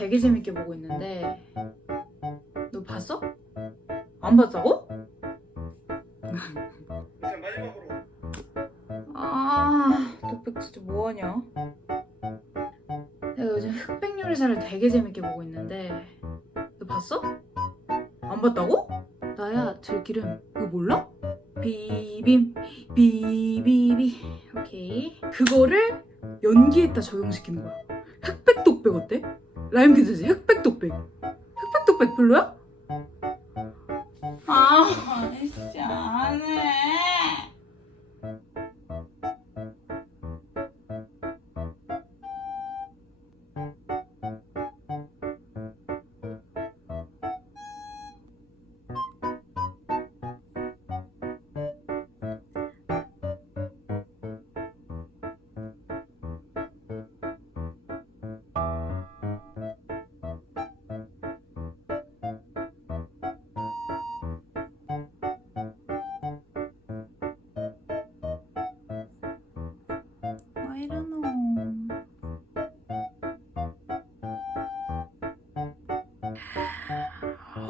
되게 재밌게 보고 있는데 너 봤어? 안 봤다고? 아 독백 진짜 뭐하냐 내가 요즘 흑백 요리사를 되게 재밌게 보고 있는데 너 봤어? 안 봤다고? 나야 들기름 이거 몰라? 비빔 비비비 오케이 그거를 연기했다 적용시키는 거야 흑백 독백 어때? 라임 괜찮지? 흑백 독백 흑백 독백 별로야? 아 진짜 안 해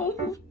não.